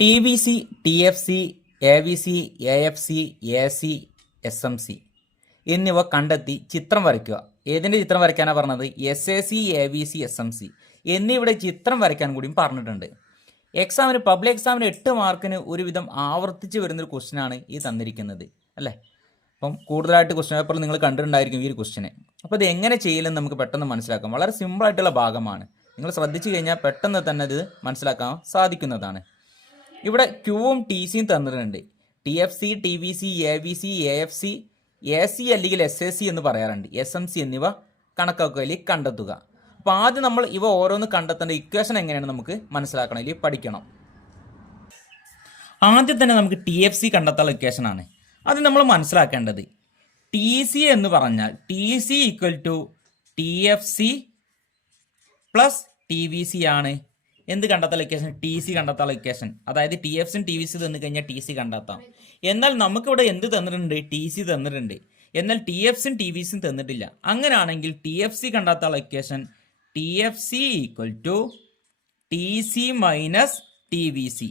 T V C, T F C, A V C, A F C, A C, S M C എന്നിവ കണ്ടെത്തി ചിത്രം വരയ്ക്കുക. ഏതിൻ്റെ ചിത്രം വരയ്ക്കാനാണ് പറഞ്ഞത്? S A C, A V C, S M C എന്നിവിടെ ചിത്രം വരയ്ക്കാൻ കൂടിയും പറഞ്ഞിട്ടുണ്ട്. പബ്ലിക് എക്സാമിന് 8 മാർക്കിന് ഒരുവിധം ആവർത്തിച്ച് വരുന്നൊരു ക്വസ്റ്റ്യനാണ് ഈ തന്നിരിക്കുന്നത് അല്ലേ. അപ്പം കൂടുതലായിട്ട് ക്വസ്റ്റ്യൻ പേപ്പറിൽ നിങ്ങൾ കണ്ടിട്ടുണ്ടായിരിക്കും ഈ ഒരു ക്വസ്റ്റ്യനെ. അപ്പോൾ ഇത് എങ്ങനെ ചെയ്യില്ലെന്ന് നമുക്ക് പെട്ടെന്ന് മനസ്സിലാക്കാം. വളരെ സിമ്പിളായിട്ടുള്ള ഭാഗമാണ്. നിങ്ങൾ ശ്രദ്ധിച്ചു കഴിഞ്ഞാൽ പെട്ടെന്ന് തന്നെ ഇത് മനസ്സിലാക്കാൻ സാധിക്കുന്നതാണ്. ഇവിടെ ക്യൂവും ടി സിയും തന്നിട്ടുണ്ട്. T F C, T V C, A V C, A F C, A C അല്ലെങ്കിൽ എസ് എ സി എന്ന് പറയാറുണ്ട്. എസ് എം സി എന്നിവ കണക്കാക്കുകയിൽ കണ്ടെത്തുക. അപ്പോൾ ആദ്യം നമ്മൾ ഇവ ഓരോന്ന് കണ്ടെത്തേണ്ട ഇക്വേഷൻ എങ്ങനെയാണ് നമുക്ക് മനസ്സിലാക്കണം, അല്ലെങ്കിൽ പഠിക്കണം. ആദ്യം തന്നെ നമുക്ക് ടി എഫ് സി കണ്ടെത്താനുള്ള ഇക്വേഷൻ ആണ്. അത് നമ്മൾ മനസ്സിലാക്കേണ്ടത് ടി സി എന്ന് പറഞ്ഞാൽ T C equal to T F C plus T V C ആണ്. എന്ത് കണ്ടെത്താനുള്ള ഇക്വേഷൻ? ടി സി കണ്ടെത്താനുള്ള ഇക്വേഷൻ. അതായത് ടി എഫ് സിയും ടി വി സി തന്നു കഴിഞ്ഞാൽ ടി സി കണ്ടെത്താം. എന്നാൽ നമുക്കിവിടെ എന്ത് തന്നിട്ടുണ്ട്? ടി സി തന്നിട്ടുണ്ട്. എന്നാൽ ടി എഫ് സിയും ടി വി സിയും തന്നിട്ടില്ല. അങ്ങനെയാണെങ്കിൽ ടി എഫ് സി കണ്ടെത്താനുള്ള equation T F C equal to T C minus T V C.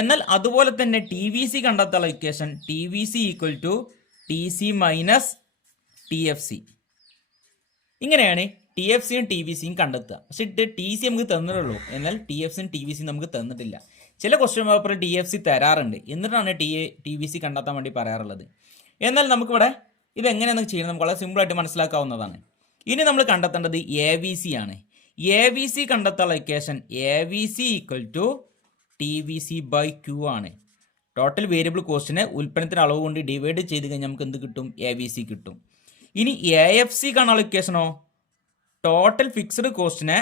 എന്നാൽ അതുപോലെ തന്നെ ടി വി സി കണ്ടെത്താനുള്ള equation T V C equal to T C minus T F C. ഇങ്ങനെയാണ് T F സിയും T V സിയും കണ്ടെത്തുക. പക്ഷെ T C നമുക്ക് തന്നിട്ടുള്ളൂ, എന്നാൽ ടി എഫ് സിയും ടി വി സിയും നമുക്ക് തന്നിട്ടില്ല. ചില ക്വസ്റ്റ്യൻ പേപ്പറിൽ ടി എഫ് സി തരാറുണ്ട്, എന്നിട്ടാണ് ടി വി സി കണ്ടെത്താൻ വേണ്ടി പറയാറുള്ളത്. എന്നാൽ നമുക്കിവിടെ ഇതെങ്ങനെയാണ് ചെയ്യുന്നത് നമുക്ക് വളരെ സിമ്പിളായിട്ട് മനസ്സിലാക്കാവുന്നതാണ്. ഇനി നമ്മൾ കണ്ടെത്തേണ്ടത് എ വി സി ആണ്. എ വി സി കണ്ടെത്താനുള്ള equation A V C equal to T V C by Q ആണ്. ടോട്ടൽ വേരിയബിൾ കോസ്റ്റിനെ ഉൽപ്പന്നത്തിന് അളവ് കൊണ്ട് ഡിവൈഡ് ചെയ്ത് കഴിഞ്ഞാൽ നമുക്ക് എന്ത് കിട്ടും? എ വി സി കിട്ടും. ഇനി എ എഫ് സി കാണാനുള്ള ഇക്വേഷനോ ടോട്ടൽ ഫിക്സ്ഡ് കോസ്റ്റിനെ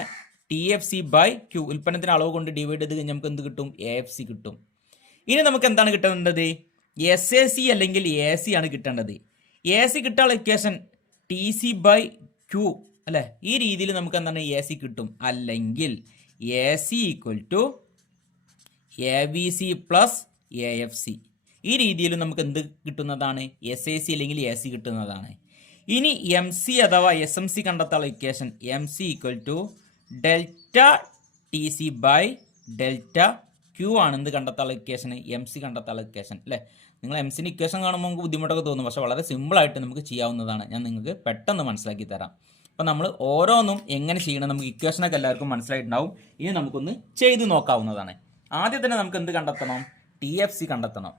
T F C by Q ഉൽപ്പന്നത്തിന് അളവ് കൊണ്ട് ഡിവൈഡ് ചെയ്ത് കഴിഞ്ഞാൽ നമുക്ക് എന്ത് കിട്ടും? എ എഫ് സി കിട്ടും. ഇനി നമുക്ക് എന്താണ് കിട്ടേണ്ടത്? എസ് എ സി അല്ലെങ്കിൽ എ സി ആണ് കിട്ടേണ്ടത്. എ സി കിട്ടാനുള്ള equation T C by Q അല്ലെ. ഈ രീതിയിൽ നമുക്ക് എന്താണ് എ സി കിട്ടും. അല്ലെങ്കിൽ A C equal to A V C plus A F C. ഈ രീതിയിൽ നമുക്ക് എന്ത് കിട്ടുന്നതാണ്? എസ് എ സി അല്ലെങ്കിൽ എ സി കിട്ടുന്നതാണ്. ഇനി എം സി അഥവാ എസ് എം സി കണ്ടെത്താനുള്ള equation M C equal to delta T C by delta Q ആണ് എന്ത് കണ്ടെത്താനുള്ള ഇക്വേഷൻ? എം സി കണ്ടെത്താനുള്ള ഇക്വേഷൻ അല്ലേ. നിങ്ങൾ എം സിൻ്റെ ഇക്വേഷൻ കാണുമ്പോൾ നമുക്ക് ബുദ്ധിമുട്ടൊക്കെ തോന്നും, പക്ഷേ വളരെ സിമ്പിളായിട്ട് നമുക്ക് ചെയ്യാവുന്നതാണ്. ഞാൻ നിങ്ങൾക്ക് പെട്ടെന്ന് മനസ്സിലാക്കി തരാം. അപ്പോൾ നമ്മൾ ഓരോന്നും എങ്ങനെ ചെയ്യണം നമുക്ക് ഇക്വേഷനൊക്കെ എല്ലാവർക്കും മനസ്സിലായിട്ടുണ്ടാവും. ഇനി നമുക്കൊന്ന് ചെയ്ത് നോക്കാവുന്നതാണ്. ആദ്യം തന്നെ നമുക്ക് എന്ത് കണ്ടെത്തണം? ടി എഫ് സി കണ്ടെത്തണം.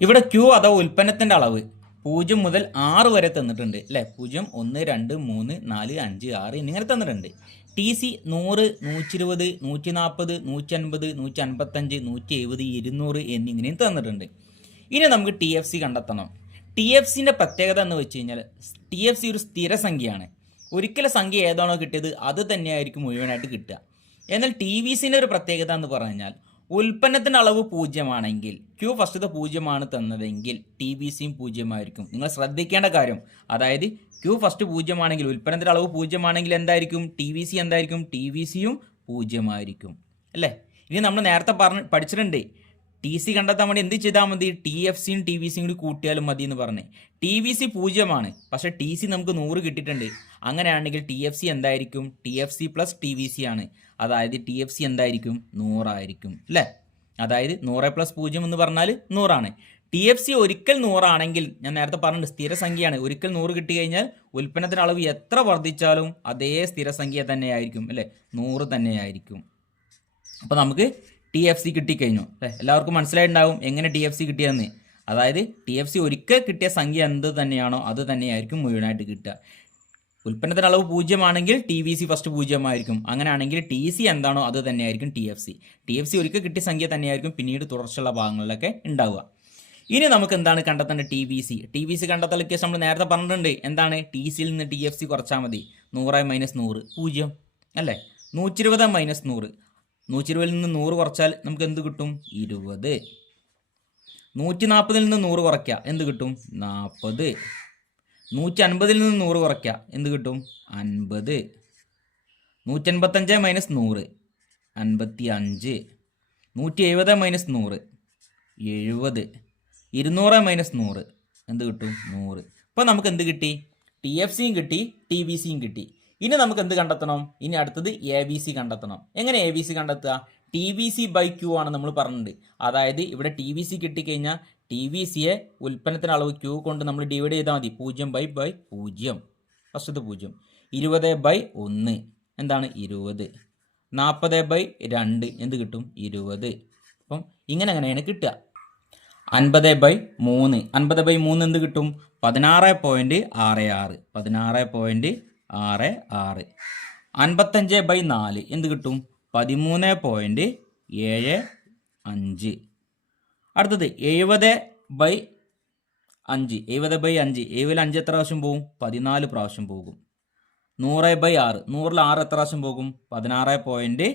ഇവിടെ ക്യൂ അഥവാ ഉൽപ്പന്നത്തിൻ്റെ അളവ് 0 മുതൽ 6 വരെ തന്നിട്ടുണ്ട് അല്ലേ. 0, 1, 2, 3, 4, 5, 6 എന്നിങ്ങനെ തന്നിട്ടുണ്ട്. ടി സി 100, 120, 140, 150, 155, 170, 200 എന്നിങ്ങനെയും തന്നിട്ടുണ്ട്. ഇനി നമുക്ക് ടി എഫ് സി കണ്ടെത്തണം. ടി എഫ് സിൻ്റെ പ്രത്യേകത എന്ന് വെച്ച് കഴിഞ്ഞാൽ ടി എഫ് സി ഒരു സ്ഥിരസംഖ്യയാണ്. ഒരിക്കലും സംഖ്യ ഏതാണോ കിട്ടിയത് അത് തന്നെയായിരിക്കും മുഴുവനായിട്ട് കിട്ടുക. എന്നാൽ ടി വി സിൻ്റെ ഒരു പ്രത്യേകത എന്ന് പറഞ്ഞാൽ ഉൽപ്പന്നത്തിൻ്റെ അളവ് 0 ആണെങ്കിൽ ക്യൂ ഫസ്റ്റത്തെ 0 ആണ് തന്നതെങ്കിൽ ടി വി സിയും 0 ആയിരിക്കും. നിങ്ങൾ ശ്രദ്ധിക്കേണ്ട കാര്യം, അതായത് ക്യൂ ഫസ്റ്റ് 0 ആണെങ്കിൽ ഉൽപ്പന്നത്തിൻ്റെ അളവ് 0 ആണെങ്കിൽ എന്തായിരിക്കും? ടി വി സി എന്തായിരിക്കും? ടി വി സിയും 0 ആയിരിക്കും അല്ലേ. ഇനി നമ്മൾ നേരത്തെ പഠിച്ചിട്ടുണ്ട് ടി സി കണ്ടെത്താൻ വേണ്ടി എന്ത് ചെയ്താൽ മതി? ടി എഫ് സിയും ടി വി സിയും കൂടി കൂട്ടിയാലും മതി എന്ന് പറഞ്ഞേ. ടി വി സി 0 ആണ്, പക്ഷേ ടി സി നമുക്ക് 100 കിട്ടിയിട്ടുണ്ട്. അങ്ങനെയാണെങ്കിൽ ടി എഫ് സി എന്തായിരിക്കും? T F C plus T V C ആണ്. അതായത് ടി എഫ് സി എന്തായിരിക്കും? 100 ആയിരിക്കും അല്ലേ. അതായത് 100 പ്ലസ് 0 എന്ന് പറഞ്ഞാൽ 100 ആണ്. ടി എഫ് സി ഒരിക്കൽ 100 ആണെങ്കിൽ ഞാൻ നേരത്തെ പറഞ്ഞിട്ടുണ്ട് സ്ഥിരസംഖ്യയാണ്. ഒരിക്കൽ 100 കിട്ടി കഴിഞ്ഞാൽ ഉൽപ്പന്നത്തിൻ്റെ അളവ് എത്ര വർദ്ധിച്ചാലും അതേ സ്ഥിരസംഖ്യ തന്നെയായിരിക്കും അല്ലേ, 100 തന്നെയായിരിക്കും. അപ്പോൾ നമുക്ക് ടി എഫ് സി കിട്ടിക്കഴിഞ്ഞു അല്ലേ. എല്ലാവർക്കും മനസ്സിലായിട്ടുണ്ടാവും എങ്ങനെ ടി എഫ് സി കിട്ടിയെന്ന്. അതായത് ടി എഫ് സി ഒരിക്കൽ കിട്ടിയ സംഖ്യ എന്ത് തന്നെയാണോ അത് തന്നെയായിരിക്കും മുഴുവനായിട്ട് കിട്ടുക. ഉൽപ്പന്നത്തിൻ്റെ അളവ് 0 ആണെങ്കിൽ ടി വി സി ഫസ്റ്റ് 0 ആയിരിക്കും. അങ്ങനെയാണെങ്കിൽ ടി സി എന്താണോ അത് തന്നെയായിരിക്കും T F C. T F C ഒരിക്കൽ കിട്ടിയ സംഖ്യ തന്നെയായിരിക്കും പിന്നീട് തുടർച്ചയുള്ള ഭാഗങ്ങളിലൊക്കെ ഉണ്ടാവുക. ഇനി നമുക്ക് എന്താണ് കണ്ടെത്തേണ്ടത്? T V C. T V C കണ്ടെത്താൻ കേസ് നമ്മൾ നേരത്തെ പറഞ്ഞിട്ടുണ്ട്. എന്താണ്? ടി സിയിൽ നിന്ന് ടി എഫ് സി കുറച്ചാൽ മതി. 100 മൈനസ് 100 0 അല്ലേ. 120 മൈനസ് 100, 120 നിന്ന് 100 കുറച്ചാൽ നമുക്ക് എന്ത് കിട്ടും? 20. 140 നിന്ന് 100 കുറയ്ക്കുക എന്ത് കിട്ടും? 40. 150 നിന്ന് 100 കുറയ്ക്കുക എന്ത് കിട്ടും? 50. 185 മൈനസ് 100 55. 170 മൈനസ് 100 70. 200 മൈനസ് 100 എന്ത് കിട്ടും? 100. അപ്പോൾ നമുക്ക് എന്ത് കിട്ടി? ടി എഫ് സിയും കിട്ടി, ടി വി സിയും കിട്ടി. ഇനി നമുക്ക് എന്ത് കണ്ടെത്തണം? ഇനി അടുത്തത് എ ബി സി കണ്ടെത്തണം. എങ്ങനെ എ ബി സി കണ്ടെത്തുക? T V C by Q ആണ് നമ്മൾ പറഞ്ഞിട്ടുണ്ട്. അതായത് ഇവിടെ ടി വി സി കിട്ടിക്കഴിഞ്ഞാൽ ടി വി സിയെ ഉൽപ്പന്നത്തിന് അളവ് ക്യൂ കൊണ്ട് നമ്മൾ ഡിവൈഡ് ചെയ്താൽ മതി. 0/0 ഫസ്റ്റത്തെ 0. 20/1 എന്താണ് 20. 40/2 എന്ത് കിട്ടും 20. അപ്പം അങ്ങനെയാണ് കിട്ടുക. 50/3 50/3 എന്ത് കിട്ടും 16.66 16.66. 55/4 എന്ത് കിട്ടും 13.75. അടുത്തത് 70/5 70/5 5 എത്ര പ്രാവശ്യം പോകും 14 പ്രാവശ്യം പോകും. 100/6 100ൽ 6 എത്ര പ്രാവശ്യം പോകും 16.66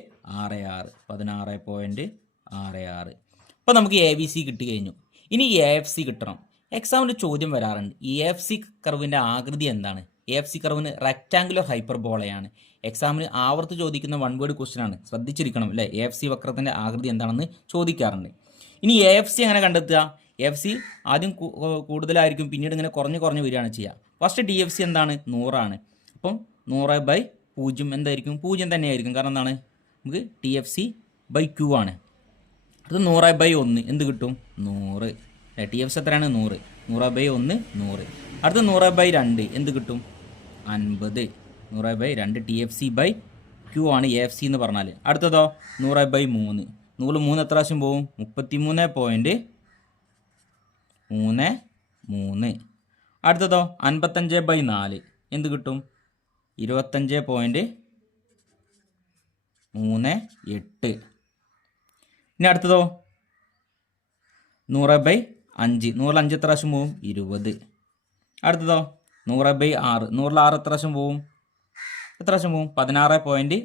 16.66. അപ്പോൾ നമുക്ക് എ ബി സി കിട്ടി കഴിഞ്ഞു. ഇനി എ എഫ് സി കിട്ടണം. എക്സാമിന് ചോദ്യം വരാറുണ്ട് എ എഫ് സി കർവിൻ്റെ ആകൃതി എന്താണ്. എ എഫ് സി കർവിന് റെക്റ്റാങ്കുലർ ഹൈപ്പർബോളയാണ്. എക്സാമിന് ആവർത്തി ചോദിക്കുന്ന വൺ വേർഡ് ക്വസ്റ്റ്യൻ ആണ്, ശ്രദ്ധിച്ചിരിക്കണം അല്ലേ. എ എഫ് സി വക്രത്തിൻ്റെ ആകൃതി എന്താണെന്ന് ചോദിക്കാറുണ്ട്. ഇനി എ എഫ് സി എങ്ങനെ കണ്ടെത്തുക. എ എഫ് സി ആദ്യം കൂടുതലായിരിക്കും, പിന്നീട് ഇങ്ങനെ കുറഞ്ഞ് വരികയാണ് ചെയ്യുക. ഫസ്റ്റ് ഡി എഫ് സി എന്താണ് 100 ആണ്. അപ്പം 100/0 എന്തായിരിക്കും 0 തന്നെയായിരിക്കും. കാരണം എന്താണ് നമുക്ക് T F C by Q ആണ്. അത് 100/1 എന്ത് കിട്ടും 100. ടി എഫ് സി എത്രയാണ് 100. 100/1 100. അടുത്ത 100/2 എന്ത് കിട്ടും 50. 100/2 T F C by Q ആണ് എ എഫ് സി എന്ന് പറഞ്ഞാൽ. അടുത്തതോ 100/3 100 എത്ര പ്രാവശ്യം പോകും 33.33. അടുത്തതോ 55/4 എന്ത് കിട്ടും 25.38. ഇനി അടുത്തതോ 100/5 100ൽ 5 എത്ര പ്രാവശ്യം പോകും 20. അടുത്തതോ 100/6 100ൽ 6 എത്ര പ്രാവശ്യം പോകും 16.66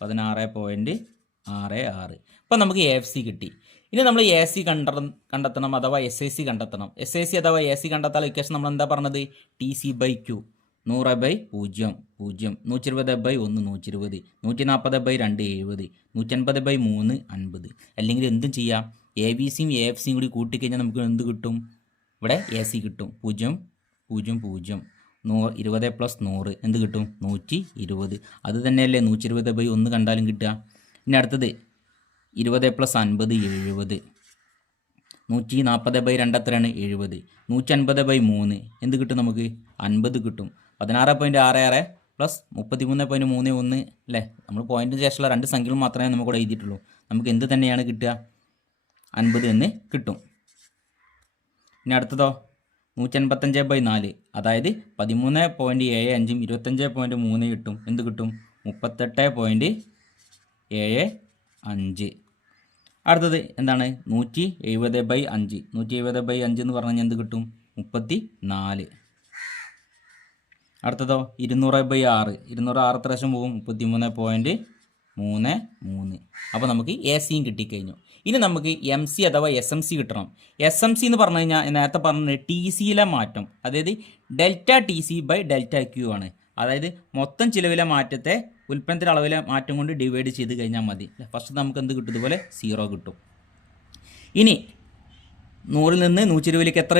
16.66. ഇപ്പം നമുക്ക് എ എഫ് സി കിട്ടി. ഇനി നമ്മൾ എ സി കണ്ടെത്തണം അഥവാ എസ് എ സി കണ്ടെത്തണം. എസ് എ സി അഥവാ എ സി കണ്ടെത്താൻ ഇക്വേഷൻ നമ്മൾ എന്താ പറഞ്ഞത് ടി സി ബൈ ക്യൂ 100/0 0 120/1 120 140/2 70 180/3 50. അല്ലെങ്കിൽ എന്തും ചെയ്യാം എ ബി സിയും എ എഫ് സിയും കൂടി കൂട്ടിക്കഴിഞ്ഞാൽ നമുക്ക് എന്ത് കിട്ടും ഇവിടെ എ സി കിട്ടും 0 0 0 20 + 100 എന്ത് കിട്ടും 120. അത് തന്നെയല്ലേ 120/1 കണ്ടാലും കിട്ടുക. ഇനി അടുത്തത് 20 + 50 70. 140/2 എത്രയാണ് 70. 150/3 എന്ത് കിട്ടും നമുക്ക് 50 കിട്ടും. 16.66 + 33.31 അല്ലേ. നമ്മൾ പോയിന്റിന് ശേഷമുള്ള 2 സംഖ്യകൾ മാത്രമേ നമുക്കിവിടെ എഴുതിയിട്ടുള്ളൂ. നമുക്ക് എന്ത് തന്നെയാണ് കിട്ടുക 50 എന്ന് കിട്ടും. ഇനി അടുത്തതോ 185/4 അതായത് 13.75 25.3 കിട്ടും. എന്ത് കിട്ടും 38.75. അടുത്തത് എന്താണ് 170/5 170/5 എന്ന് പറഞ്ഞു കഴിഞ്ഞാൽ എന്ത് കിട്ടും 34. അടുത്തതോ 200/6 206 എത്ര പ്രാവശ്യം പോകും 33.33. അപ്പോൾ നമുക്ക് എ സിയും കിട്ടിക്കഴിഞ്ഞു. ഇനി നമുക്ക് എം സി അഥവാ എസ് എം സി കിട്ടണം. എസ് എം സി എന്ന് പറഞ്ഞു കഴിഞ്ഞാൽ നേരത്തെ പറഞ്ഞത് ടി സിയിലെ മാറ്റം, അതായത് delta T C by delta Q ആണ്. അതായത് മൊത്തം ചിലവിലെ മാറ്റത്തെ ഉൽപ്പന്നത്തിൻ്റെ അളവിലെ മാറ്റം കൊണ്ട് ഡിവൈഡ് ചെയ്ത് കഴിഞ്ഞാൽ മതി. ഫസ്റ്റ് നമുക്ക് എന്ത് കിട്ടും ഇതുപോലെ 0 കിട്ടും. ഇനി 100ൽ നിന്ന് 120ലേക്ക് എത്ര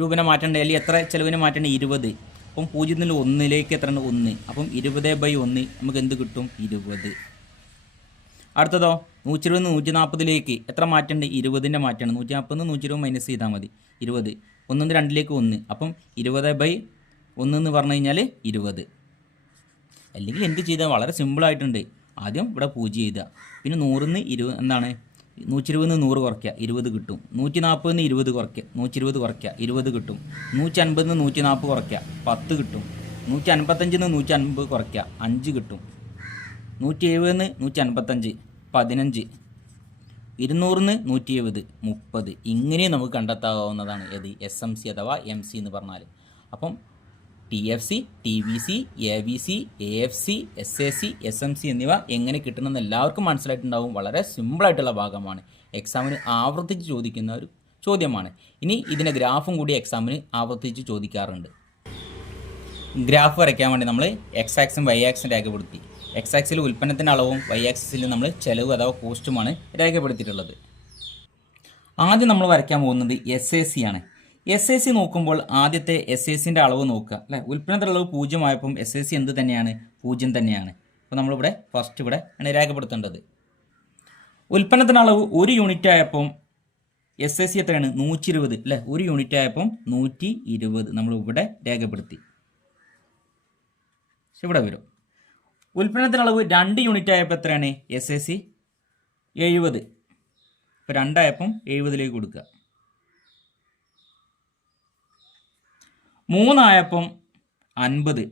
രൂപേനെ മാറ്റേണ്ടത് അല്ലെങ്കിൽ എത്ര ചിലവിനെ മാറ്റേണ്ടത് 20. അപ്പം 0 നിന്ന് 1ലേക്ക് എത്രയാണ് 1. അപ്പം 20/1 നമുക്ക് എന്ത് കിട്ടും 20. അടുത്തതോ 120 നിന്ന് 140ലേക്ക് എത്ര മാറ്റേണ്ടത് 20ൻ്റെ മാറ്റമാണ്. 140 120 മൈനസ് ചെയ്താൽ മതി 20. 1 നിന്ന് 2ലേക്ക് 1 അപ്പം 20/1 എന്ന് പറഞ്ഞു കഴിഞ്ഞാൽ 20. അല്ലെങ്കിൽ എന്ത് ചെയ്താൽ വളരെ സിമ്പിളായിട്ടുണ്ട്. ആദ്യം ഇവിടെ 0 എഴുതുക, പിന്നെ 100 നിന്ന് 20 എന്താണ് 120 നിന്ന് 100 കുറയ്ക്കുക 20 കിട്ടും. 140 നിന്ന് 20 കുറയ്ക്കുക 120 കുറയ്ക്കുക 20 കിട്ടും. 150 നിന്ന് 140 കുറയ്ക്കുക 10 കിട്ടും. 155 നിന്ന് 150 കുറയ്ക്കുക 5 കിട്ടും. 170 നിന്ന് 155 15. 200 നിന്ന് 170 30. ഇങ്ങനെയും നമുക്ക് കണ്ടെത്താവുന്നതാണ് ഏത് എസ് എം സി അഥവാ എം സി എന്ന് പറഞ്ഞാൽ. അപ്പം T F C T V C A V C A F C S A C S M C എന്നിവ എങ്ങനെ കിട്ടണമെന്ന് എല്ലാവർക്കും മനസ്സിലായിട്ടുണ്ടാവും. വളരെ സിമ്പിളായിട്ടുള്ള ഭാഗമാണ്. എക്സാമിന് ആവർത്തിച്ച് ചോദിക്കുന്ന ഒരു ചോദ്യമാണ്. ഇനി ഇതിൻ്റെ ഗ്രാഫും കൂടി എക്സാമിന് ആവർത്തിച്ച് ചോദിക്കാറുണ്ട്. ഗ്രാഫ് വരയ്ക്കാൻ വേണ്ടി നമ്മൾ എക്സ് ആക്സും വൈ ആക്സും രേഖപ്പെടുത്തി. എക്സ് ആക്സിൽ ഉൽപ്പന്നത്തിൻ്റെ അളവും വൈ ആക്സിൽ നമ്മൾ ചെലവ് അഥവാ കോസ്റ്റുമാണ് രേഖപ്പെടുത്തിയിട്ടുള്ളത്. ആദ്യം നമ്മൾ വരയ്ക്കാൻ പോകുന്നത് എസ് എ സി ആണ്. എസ് എ സി നോക്കുമ്പോൾ ആദ്യത്തെ എസ് എ സിൻ്റെ അളവ് നോക്കുക അല്ലേ. ഉൽപ്പന്നത്തിൻ്റെ അളവ് 0 ആയപ്പം എസ് എ സി എന്ത് തന്നെയാണ് 0 തന്നെയാണ്. അപ്പോൾ നമ്മളിവിടെ ഫസ്റ്റ് ഇവിടെ ആണ് രേഖപ്പെടുത്തേണ്ടത്. ഉൽപ്പന്നത്തിൻ്റെ അളവ് 1 യൂണിറ്റ് ആയപ്പം എസ് എസ് സി എത്രയാണ് 120 അല്ലേ. 1 യൂണിറ്റ് ആയപ്പം 120 നമ്മൾ ഇവിടെ രേഖപ്പെടുത്തി. ഇവിടെ വരും. ഉൽപ്പന്നത്തിൻ്റെ അളവ് 2 യൂണിറ്റ് ആയപ്പോൾ എത്രയാണ് എസ് എസ് സി 70. ഇപ്പോൾ 2 ആയപ്പം 70 കൊടുക്കുക. 3 ആയപ്പം 50.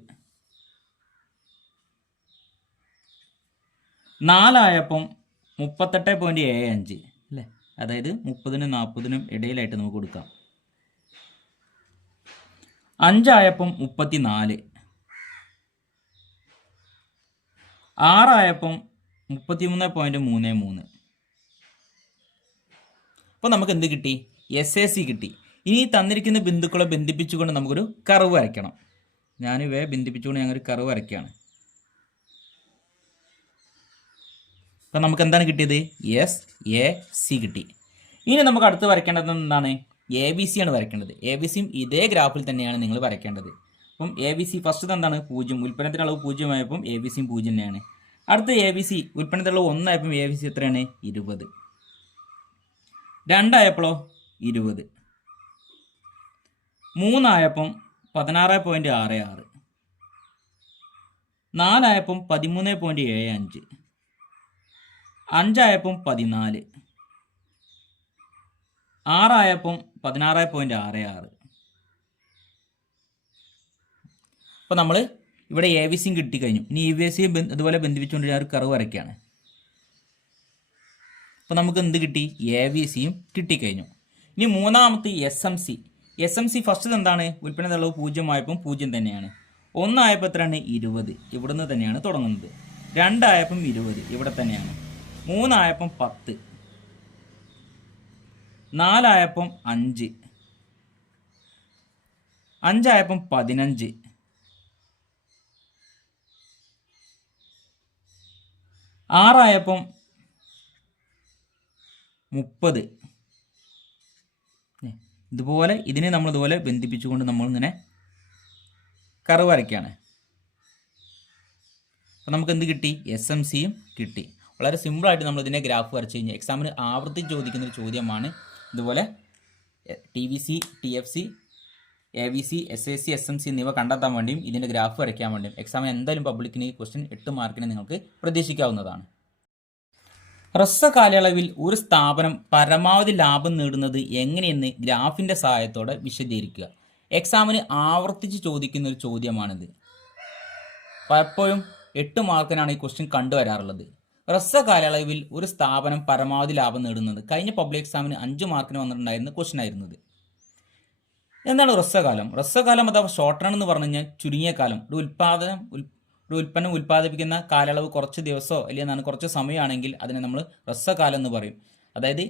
4 ആയപ്പം 38.75 അല്ലേ. അതായത് 30-നും 40-നും ഇടയിലായിട്ട് നമുക്ക് കൊടുക്കാം. 5 ആയപ്പം 34. 6 ആയപ്പം 33.33. അപ്പോൾ നമുക്ക് എന്ത് കിട്ടി? എസ് എ സി കിട്ടി. ഇനി തന്നിരിക്കുന്ന ബിന്ദുക്കളെ ബന്ധിപ്പിച്ചുകൊണ്ട് നമുക്കൊരു കർവ് വരയ്ക്കണം. ഞാൻ ഇവയെ ബന്ധിപ്പിച്ചുകൊണ്ട് ഞങ്ങളൊരു കർവ് വരയ്ക്കുകയാണ്. അപ്പം നമുക്ക് എന്താണ് കിട്ടിയത്? എസ് എ സി കിട്ടി. ഇനി നമുക്ക് അടുത്ത് വരയ്ക്കേണ്ടത് എന്താണ്? എ ബി സി ആണ് വരയ്ക്കേണ്ടത്. എ ബി സിയും ഇതേ ഗ്രാഫിൽ തന്നെയാണ് നിങ്ങൾ വരയ്ക്കേണ്ടത്. അപ്പം എ ബി സി ഫസ്റ്റ് എന്താണ്? 0. ഉൽപ്പന്നത്തിൻ്റെ അളവ് 0 ആയപ്പം എ ബി സിയും 0 തന്നെയാണ്. അടുത്ത എ ബി സി ഉൽപ്പന്നത്തിൻ്റെ അളവ് 1 ആയപ്പം എ ബി സി എത്രയാണ്? 20. 2 ആയപ്പോഴോ 20. 3 ആയപ്പം 16.66. 4 ആയപ്പം 13.75. 5 ആയപ്പം 14. 6 ആയപ്പം 16.66. അപ്പോൾ നമ്മൾ ഇവിടെ എ ബി സിയും കിട്ടിക്കഴിഞ്ഞു. ഇനി ഇ ബി സിയും ഇതുപോലെ ബന്ധിപ്പിച്ചുകൊണ്ട് ഞാൻ ഒരു കർവ് വരയ്ക്കുകയാണ്. അപ്പോൾ നമുക്ക് എന്ത് കിട്ടി? എ ബി സിയും കിട്ടിക്കഴിഞ്ഞു. ഇനി മൂന്നാമത്തെ S M C. S M C first എന്താണ്? ഉൽപ്പന്നത്തിൻ്റെ അളവ് 0 ആയപ്പം 0 തന്നെയാണ്. 1 ആയപ്പോൾ എത്രയാണ്? 20. ഇവിടുന്ന് തന്നെയാണ് തുടങ്ങുന്നത്. 2 ആയപ്പം 20 ഇവിടെ തന്നെയാണ്. 3 ആയപ്പം 10. 4 ആയപ്പം 5. 5 ആയപ്പം 15. 6 ആയപ്പം 30. ഇതുപോലെ ഇതിനെ നമ്മൾ ഇതുപോലെ ബന്ധിപ്പിച്ചുകൊണ്ട് നമ്മളിങ്ങനെ കർവ് വരയ്ക്കുകയാണ്. അപ്പോൾ നമുക്ക് എന്ത് കിട്ടി? എസ് എം സിയും കിട്ടി. വളരെ സിമ്പിളായിട്ട് നമ്മൾ ഇതിനെ ഗ്രാഫ് വരച്ച് കഴിഞ്ഞാൽ എക്സാമിന് ആവർത്തിച്ച് ചോദിക്കുന്നൊരു ചോദ്യമാണ്. ഇതുപോലെ T V C, T F C, A V C, S A C, S M C എന്നിവ കണ്ടെത്താൻ വേണ്ടിയും ഇതിൻ്റെ ഗ്രാഫ് വരയ്ക്കാൻ വേണ്ടിയും എക്സാമിന് എന്തായാലും പബ്ലിക്കിന് ഈ ക്വസ്റ്റ്യൻ 8 മാർക്കിന് നിങ്ങൾക്ക് പ്രതീക്ഷിക്കാവുന്നതാണ്. ഹ്രസ്വ കാലയളവിൽ ഒരു സ്ഥാപനം പരമാവധി ലാഭം നേടുന്നത് എങ്ങനെയെന്ന് ഗ്രാഫിൻ്റെ സഹായത്തോടെ വിശദീകരിക്കുക. എക്സാമിന് ആവർത്തിച്ച് ചോദിക്കുന്ന ഒരു ചോദ്യമാണിത്. പലപ്പോഴും 8 മാർക്കിനാണ് ഈ ക്വസ്റ്റ്യൻ കണ്ടുവരാറുള്ളത്. ഹ്രസ്വ കാലയളവിൽ ഒരു സ്ഥാപനം പരമാവധി ലാഭം നേടുന്നത് കഴിഞ്ഞ പബ്ലിക് എക്സാമിന് 5 മാർക്കിന് വന്നിട്ടുണ്ടായിരുന്ന ക്വസ്റ്റ്യൻ ആയിരുന്നത്. എന്താണ് ഹ്രസ്വകാലം? ഹ്രസ്വകാലം അഥവാ ഷോർട്ട് റൺ എന്ന് പറഞ്ഞു കഴിഞ്ഞാൽ ചുരുങ്ങിയ കാലം. ഒരു ഉൽപ്പന്നം ഉൽപ്പാദിപ്പിക്കുന്ന കാലയളവ് കുറച്ച് ദിവസമോ അല്ലെങ്കിൽ കുറച്ച് സമയമാണെങ്കിൽ അതിനെ നമ്മൾ ഹ്രസ്വകാലം എന്ന് പറയും. അതായത്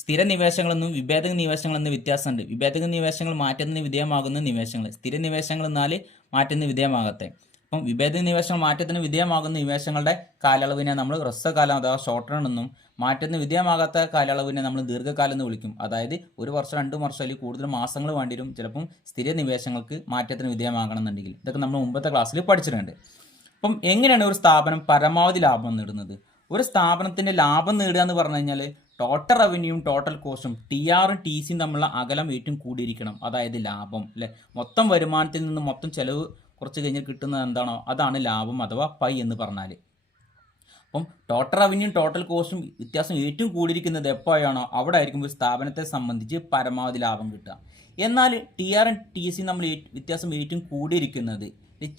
സ്ഥിര നിവേശങ്ങളെന്നും വിഭേദക നിവേശങ്ങളെന്നും വ്യത്യാസമുണ്ട്. വിഭേദക നിവേശങ്ങൾ മാറ്റത്തിന് വിധേയമാകുന്ന നിവേശങ്ങൾ, സ്ഥിര നിവേശങ്ങൾ എന്നാൽ മാറ്റത്തിന് വിധേയമാകത്തെ. അപ്പം വിഭേദക നിവേശങ്ങൾ മാറ്റത്തിന് വിധേയമാകുന്ന നിവേശങ്ങളുടെ കാലയളവിനെ നമ്മൾ ഹ്രസ്വകാലം അഥവാ ഷോർട്ട് റൺ എന്നും മാറ്റത്തിന് വിധേയമാകാത്ത കാലയളവിനെ നമ്മൾ ദീർഘകാലം എന്ന് വിളിക്കും. അതായത് 1 വർഷം 2 വർഷം അല്ലെങ്കിൽ കൂടുതൽ മാസങ്ങൾ വേണ്ടി വരും ചിലപ്പം സ്ഥിര നിവേശങ്ങൾക്ക് മാറ്റത്തിന് വിധേയമാകണം എന്നുണ്ടെങ്കിൽ. ഇതൊക്കെ നമ്മൾ മുമ്പത്തെ ക്ലാസ്സിൽ പഠിച്ചിട്ടുണ്ട്. അപ്പം എങ്ങനെയാണ് ഒരു സ്ഥാപനം പരമാവധി ലാഭം നേടുന്നത്? ഒരു സ്ഥാപനത്തിൻ്റെ ലാഭം നേടുക എന്ന് പറഞ്ഞു കഴിഞ്ഞാൽ ടോട്ടൽ റവന്യൂവും ടോട്ടൽ കോസ്റ്റും ടി ആറും ടി സിയും തമ്മിലുള്ള അകലം ഏറ്റവും കൂടിയിരിക്കണം. അതായത് ലാഭം അല്ലെ. മൊത്തം വരുമാനത്തിൽ നിന്ന് മൊത്തം ചെലവ് കുറച്ച് കഴിഞ്ഞ് കിട്ടുന്നത് എന്താണോ അതാണ് ലാഭം അഥവാ പൈ എന്ന് പറഞ്ഞാൽ. അപ്പം ടോട്ടൽ റവന്യൂ ടോട്ടൽ കോസ്റ്റും വ്യത്യാസം ഏറ്റവും കൂടിയിരിക്കുന്നത് എപ്പോഴാണോ അവിടെ ആയിരിക്കും ഒരു സ്ഥാപനത്തെ സംബന്ധിച്ച് പരമാവധി ലാഭം കിട്ടുക. എന്നാൽ ടി ആറും ടി സിയും തമ്മിൽ വ്യത്യാസം ഏറ്റവും കൂടിയിരിക്കുന്നത്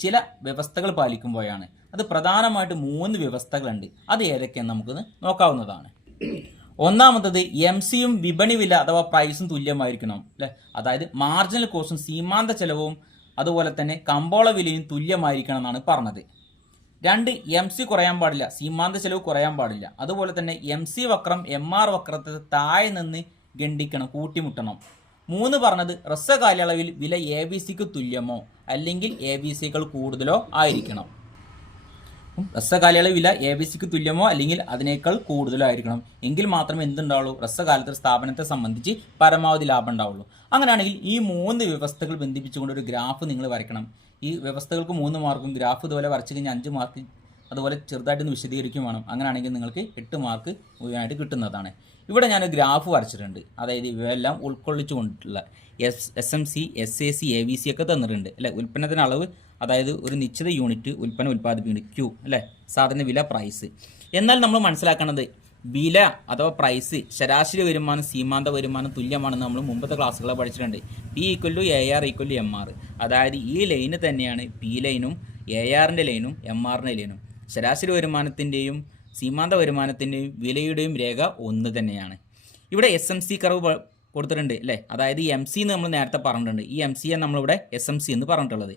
ചില വ്യവസ്ഥകൾ പാലിക്കുമ്പോഴാണ്. അത് പ്രധാനമായിട്ട് 3 വ്യവസ്ഥകളുണ്ട്. അത് ഏതൊക്കെയെന്ന് നമുക്കൊന്ന് നോക്കാവുന്നതാണ്. ഒന്നാമത്തത് എം സിയും വിപണി വില അഥവാ പ്രൈസും തുല്യമായിരിക്കണം അല്ലെ. അതായത് മാർജിനൽ കോസ്റ്റും സീമാന്ത ചെലവും അതുപോലെ തന്നെ കമ്പോള വിലയും തുല്യമായിരിക്കണം എന്നാണ് പറഞ്ഞത്. 2 എം സി കുറയാൻ പാടില്ല, സീമാന്ത ചെലവ് കുറയാൻ പാടില്ല. അതുപോലെ തന്നെ എം സി വക്രം എം ആർ വക്രത്തെ താഴെ നിന്ന് ഗണ്ഡിക്കണം, കൂട്ടിമുട്ടണം. 3 പറഞ്ഞത് ഹ്രസ്വ കാലയളവിൽ വില എ ബി സിക്ക് തുല്യമോ അല്ലെങ്കിൽ എ ബി സികൾ കൂടുതലോ ആയിരിക്കണം. ഹ്രസ്വ കാലയളവ് വില എ ബി സിക്ക് തുല്യമോ അല്ലെങ്കിൽ അതിനേക്കാൾ കൂടുതലോ ആയിരിക്കണം. എങ്കിൽ മാത്രമേ എന്തുണ്ടാവുള്ളൂ? ഹ്രസ്വകാലത്ത് സ്ഥാപനത്തെ സംബന്ധിച്ച് പരമാവധി ലാഭം ഉണ്ടാവുള്ളൂ. അങ്ങനെയാണെങ്കിൽ ഈ 3 വ്യവസ്ഥകൾ ബന്ധിപ്പിച്ചുകൊണ്ട് ഒരു ഗ്രാഫ് നിങ്ങൾ വരയ്ക്കണം. ഈ വ്യവസ്ഥകൾക്ക് 3 മാർക്കും ഗ്രാഫ് ഇതുപോലെ വരച്ചു കഴിഞ്ഞാൽ 5 മാർക്ക് അതുപോലെ ചെറുതായിട്ടൊന്ന് വിശദീകരിക്കും വേണം. അങ്ങനെയാണെങ്കിൽ നിങ്ങൾക്ക് 8 മാർക്ക് മുഴുവനായിട്ട് കിട്ടുന്നതാണ്. ഇവിടെ ഞാൻ ഗ്രാഫ് വരച്ചിട്ടുണ്ട്. അതായത് ഇവയെല്ലാം ഉൾക്കൊള്ളിച്ചുകൊണ്ടുള്ള SMC, SAC, ABC ഒക്കെ തന്നിട്ടുണ്ട് അല്ലേ. ഉൽപ്പന്നത്തിൻ്റെ അളവ്, അതായത് ഒരു നിശ്ചിത യൂണിറ്റ് ഉൽപ്പന്നം ഉൽപ്പാദിപ്പിക്കുന്നത് Q അല്ലേ, സാധന വില പ്രൈസ്. എന്നാൽ നമ്മൾ മനസ്സിലാക്കേണ്ടത് വില അഥവാ പ്രൈസ് ശരാശരി വരുമാനം സീമാന്ത വരുമാനം തുല്യമാണെന്ന് നമ്മൾ മുമ്പത്തെ ക്ലാസ്സുകളെ പഠിച്ചിട്ടുണ്ട്. P = AR = MR. അതായത് ഈ ലൈന് തന്നെയാണ് P ലൈനും ARൻ്റെ ലൈനും MRൻ്റെ ലൈനും. ശരാശരി വരുമാനത്തിൻ്റെയും സീമാന്ത വരുമാനത്തിൻ്റെയും വിലയുടെയും രേഖ ഒന്ന് തന്നെയാണ്. ഇവിടെ SMC കർവ് കൊടുത്തിട്ടുണ്ട് അല്ലേ. അതായത് MC എന്ന് നമ്മൾ നേരത്തെ പറഞ്ഞിട്ടുണ്ട്. ഈ MCയെ നമ്മളിവിടെ SMC എന്ന് പറഞ്ഞിട്ടുള്ളത്.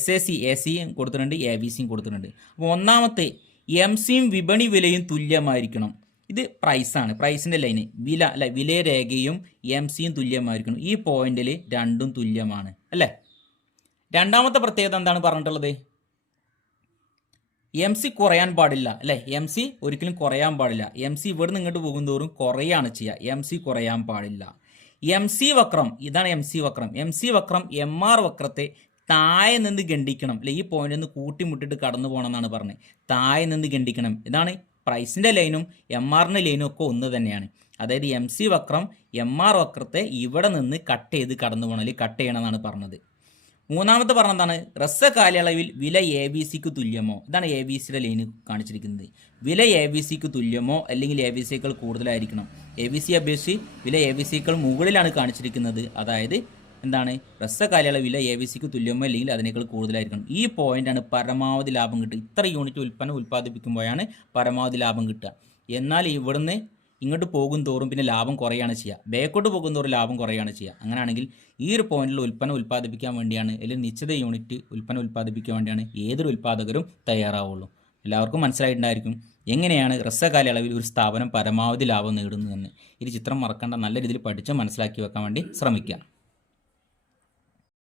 SAC, AC കൊടുത്തിട്ടുണ്ട്, ABCയും കൊടുത്തിട്ടുണ്ട്. അപ്പോൾ ഒന്നാമത്തെ MCയും വിപണി വിലയും തുല്യമായിരിക്കണം. ഇത് പ്രൈസാണ്, പ്രൈസിൻ്റെ ലൈന്. വില അല്ലെ, വിലരേഖയും MCയും തുല്യമായിരിക്കണം. ഈ പോയിന്റിൽ രണ്ടും തുല്യമാണ് അല്ലേ. രണ്ടാമത്തെ പ്രത്യേകത എന്താണ് പറഞ്ഞിട്ടുള്ളത്? MC കുറയാൻ പാടില്ല അല്ലേ. MC ഒരിക്കലും കുറയാൻ പാടില്ല. MC ഇവിടെ നിന്ന് ഇങ്ങോട്ട് പോകുന്തോറും കുറയാണ് ചെയ്യുക. MC കുറയാൻ പാടില്ല. MC വക്രം, ഇതാണ് MC വക്രം. MC വക്രം MR വക്രത്തെ താഴെ നിന്ന് ഗണ്ഡിക്കണം അല്ലെ. ഈ പോയിന്റ് ഒന്ന് കൂട്ടിമുട്ടിട്ട് കടന്നു പോകണം എന്നാണ് പറഞ്ഞത്. താഴെ നിന്ന് ഗണ്ഡിക്കണം. ഇതാണ് പ്രൈസിൻ്റെ ലൈനും MRൻ്റെ ലൈനും ഒക്കെ ഒന്ന് തന്നെയാണ്. അതായത് MC വക്രം MR വക്രത്തെ ഇവിടെ നിന്ന് കട്ട് ചെയ്ത് കടന്നു പോകണം, അല്ലെങ്കിൽ കട്ട് ചെയ്യണം എന്നാണ് പറഞ്ഞത്. മൂന്നാമത്തെ പറഞ്ഞതാണ് ഹ്രസ്വ കാലയളവിൽ വില ABCക്ക് തുല്യമോ. ഇതാണ് ABCയുടെ ലൈന് കാണിച്ചിരിക്കുന്നത്. വില ABCക്ക് തുല്യമോ അല്ലെങ്കിൽ ABCയേക്കാൾ കൂടുതലായിരിക്കണം. ABC അപേക്ഷിച്ച് വില ABCയേക്കാൾ മുകളിലാണ് കാണിച്ചിരിക്കുന്നത്. അതായത് എന്താണ്, ഹ്രസ്വ കാലയളവ് വില ABCക്ക് തുല്യമോ അല്ലെങ്കിൽ അതിനേക്കാൾ കൂടുതലായിരിക്കണം. ഈ പോയിന്റാണ് പരമാവധി ലാഭം കിട്ടുക. ഇത്ര യൂണിറ്റ് ഉൽപ്പന്നം ഉൽപ്പാദിപ്പിക്കുമ്പോഴാണ് പരമാവധി ലാഭം കിട്ടുക. എന്നാൽ ഇവിടുന്ന് ഇങ്ങോട്ട് പോകും തോറും പിന്നെ ലാഭം കുറയാണ് ചെയ്യുക. ബേക്കോട്ട് പോകും തോറും ലാഭം കുറയാണ് ചെയ്യുക. അങ്ങനെയാണെങ്കിൽ ഈ ഒരു പോയിന്റിൽ ഉൽപ്പന്നം ഉൽപ്പാദിപ്പിക്കാൻ വേണ്ടിയാണ്, അല്ലെങ്കിൽ നിശ്ചിത യൂണിറ്റ് ഉൽപ്പന്നം ഉൽപ്പാദിപ്പിക്കാൻ വേണ്ടിയാണ് ഏതൊരു ഉൽപ്പാദകരും തയ്യാറാവുള്ളൂ. എല്ലാവർക്കും മനസ്സിലായിട്ടുണ്ടായിരിക്കും എങ്ങനെയാണ് ഹ്രസ്വ കാലയളവിൽ ഒരു സ്ഥാപനം പരമാവധി ലാഭം നേടുന്നതെന്ന്. ഈ ചിത്രം മറക്കേണ്ട, നല്ല രീതിയിൽ പഠിച്ച് മനസ്സിലാക്കി വെക്കാൻ വേണ്ടി ശ്രമിക്കുക.